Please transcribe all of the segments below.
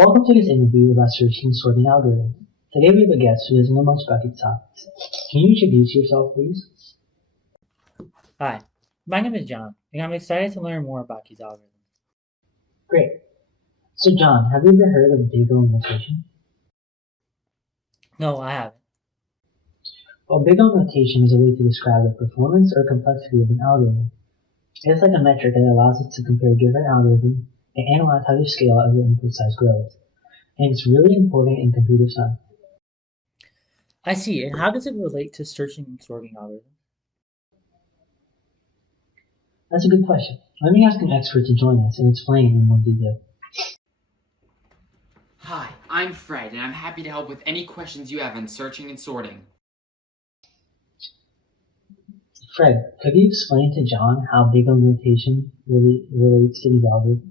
Welcome to this interview about searching and sorting algorithms. Today we have a guest who doesn't know much about these topics. Can you introduce yourself, please? Hi, my name is John, and I'm excited to learn more about these algorithms. Great. So John, have you ever heard of Big O notation? No, I haven't. Well, Big O notation is a way to describe the performance or complexity of an algorithm. It's like a metric that allows us to compare different algorithms and analyze how the scale of the input size grows. And it's really important in computer science. I see, and how does it relate to searching and sorting algorithms? That's a good question. Let me ask an expert to join us and explain it in more detail. Hi, I'm Fred, and I'm happy to help with any questions you have on searching and sorting. Fred, could you explain to John how Big O notation really relates to these algorithms?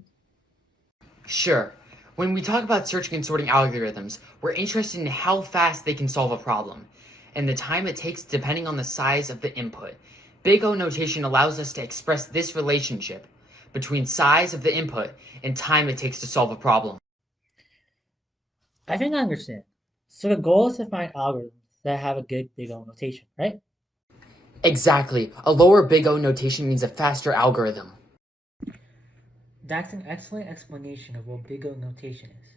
Sure. When we talk about searching and sorting algorithms, we're interested in how fast they can solve a problem, and the time it takes depending on the size of the input. Big O notation allows us to express this relationship between size of the input and time it takes to solve a problem. I think I understand. So the goal is to find algorithms that have a good big O notation, right? Exactly. A lower Big O notation means a faster algorithm. That's an excellent explanation of what big O notation is.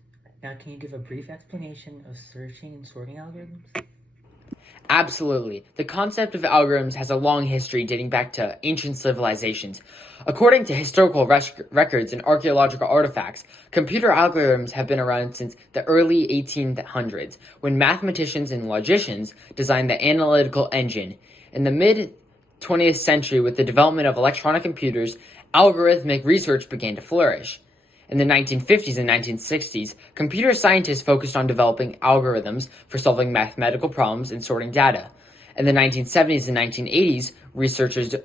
Now, can you give a brief explanation of searching and sorting algorithms? Absolutely. The concept of algorithms has a long history dating back to ancient civilizations. According to historical records and archaeological artifacts, computer algorithms have been around since the early 1800s, when mathematicians and logicians designed the analytical engine. In the mid 20th century, with the development of electronic computers, algorithmic research began to flourish. In the 1950s and 1960s, computer scientists focused on developing algorithms for solving mathematical problems and sorting data. In the 1970s and 1980s, researchers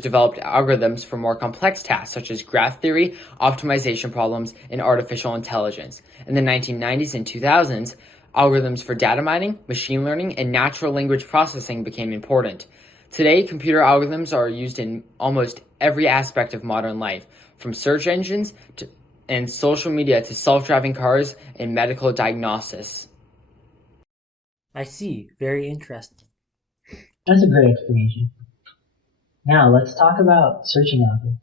developed algorithms for more complex tasks such as graph theory, optimization problems, and artificial intelligence. In the 1990s and 2000s, algorithms for data mining, machine learning, and natural language processing became important. Today, computer algorithms are used in almost every aspect of modern life, from search engines and social media to self-driving cars and medical diagnosis. I see, very interesting. That's a great explanation. Now let's talk about searching algorithms.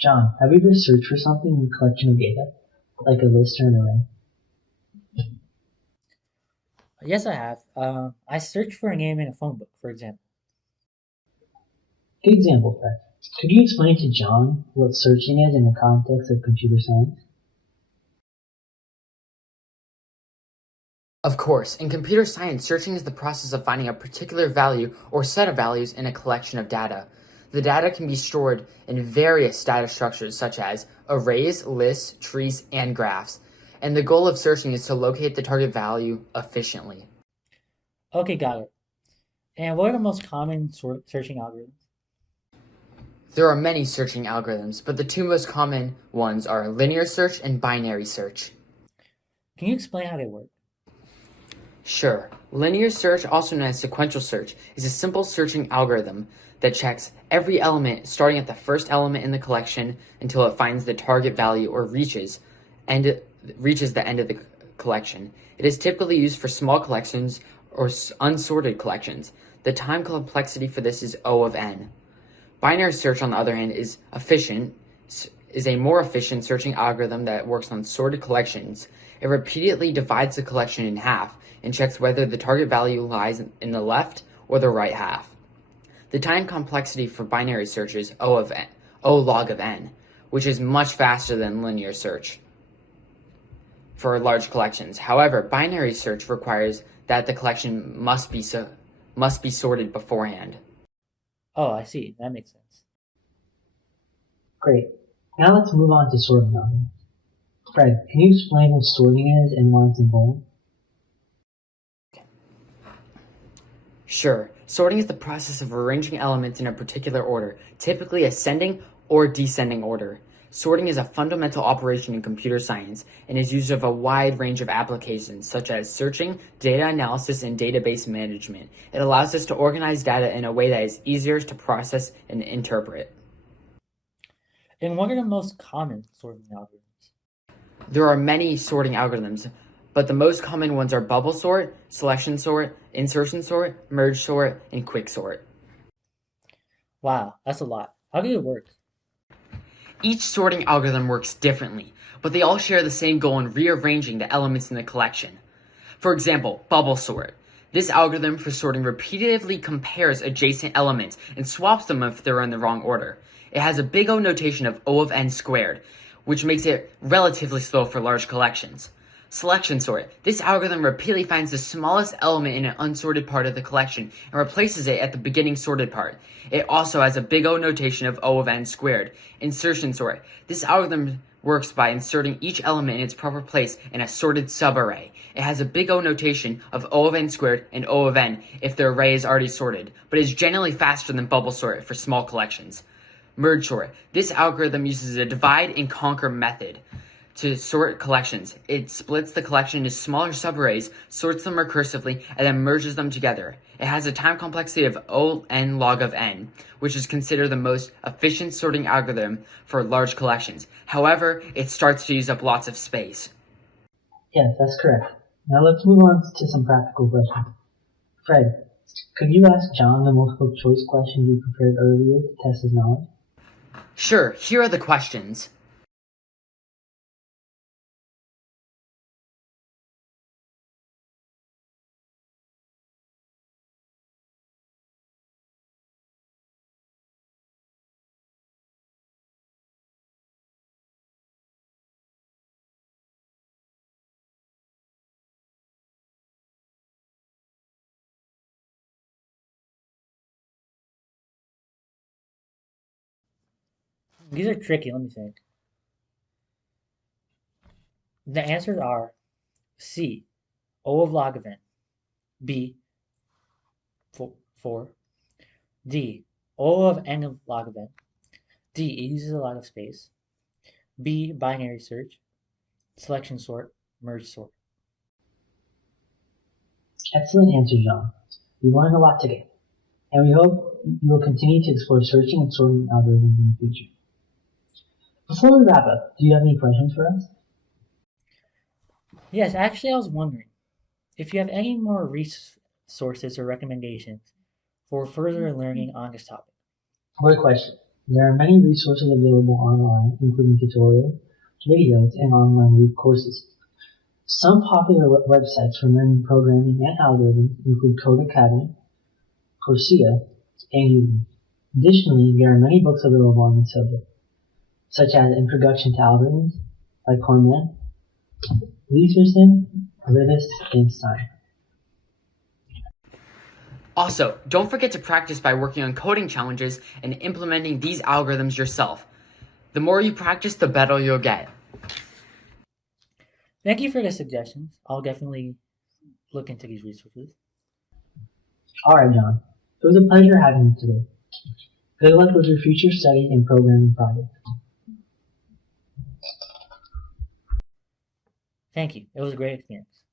John, have you ever searched for something in a collection of data, like a list or an array? Yes, I have. I searched for a name in a phone book, for example. Good example, Fred. Could you explain to John what searching is in the context of computer science? Of course, in computer science, searching is the process of finding a particular value or set of values in a collection of data. The data can be stored in various data structures such as arrays, lists, trees, and graphs. And the goal of searching is to locate the target value efficiently. Okay, got it. And what are the most common searching algorithms? There are many searching algorithms, but the two most common ones are linear search and binary search. Can you explain how they work? Sure. Linear search, also known as sequential search, is a simple searching algorithm that checks every element starting at the first element in the collection until it finds the target value or reaches the end of the collection. It is typically used for small collections or unsorted collections. The time complexity for this is O of n. Binary search, on the other hand, is a more efficient searching algorithm that works on sorted collections. It repeatedly divides the collection in half and checks whether the target value lies in the left or the right half. The time complexity for binary search is O log of n, which is much faster than linear search for large collections. However, binary search requires that the collection must be sorted beforehand. Oh, I see. That makes sense. Great. Now let's move on to sorting algorithms. Fred, can you explain what sorting is and why it's important? Sure. Sorting is the process of arranging elements in a particular order, typically ascending or descending order. Sorting is a fundamental operation in computer science and is used of a wide range of applications such as searching, data analysis, and database management. It allows us to organize data in a way that is easier to process and interpret. And what are the most common sorting algorithms? There are many sorting algorithms, but the most common ones are bubble sort, selection sort, insertion sort, merge sort, and quick sort. Wow, that's a lot. How do it work? Each sorting algorithm works differently, but they all share the same goal in rearranging the elements in the collection. For example, bubble sort. This algorithm for sorting repeatedly compares adjacent elements and swaps them if they're in the wrong order. It has a big O notation of O of n squared, which makes it relatively slow for large collections. Selection sort. This algorithm repeatedly finds the smallest element in an unsorted part of the collection and replaces it at the beginning sorted part. It also has a big O notation of O of n squared. Insertion sort. This algorithm works by inserting each element in its proper place in a sorted subarray. It has a big O notation of O of n squared and O of n if the array is already sorted, but is generally faster than bubble sort for small collections. Merge sort. This algorithm uses a divide and conquer method to sort collections. It splits the collection into smaller subarrays, sorts them recursively, and then merges them together. It has a time complexity of O n log of n, which is considered the most efficient sorting algorithm for large collections. However, it starts to use up lots of space. Yes, that's correct. Now let's move on to some practical questions. Fred, could you ask John the multiple choice question we prepared earlier to test his knowledge? Sure, here are the questions. These are tricky, let me think. The answers are C, O of log of n, B, 4, D, O of n of log of n, D, it uses a lot of space, B, binary search, selection sort, merge sort. Excellent answer, John. We learned a lot today, and we hope you will continue to explore searching and sorting algorithms in the future. Before we wrap up, do you have any questions for us? Yes, actually, I was wondering if you have any more resources or recommendations for further learning on this topic. Great question. There are many resources available online, including tutorials, videos, and online courses. Some popular websites for learning programming and algorithms include Code Academy, Coursera, and Udemy. Additionally, there are many books available on the subject, such as Introduction to Algorithms by Kornman, Leserson, Rivest, and Stein. Also, don't forget to practice by working on coding challenges and implementing these algorithms yourself. The more you practice, the better you'll get. Thank you for the suggestions. I'll definitely look into these resources. Alright, John. It was a pleasure having you today. Good luck with your future study and programming projects. Thank you. It was a great experience.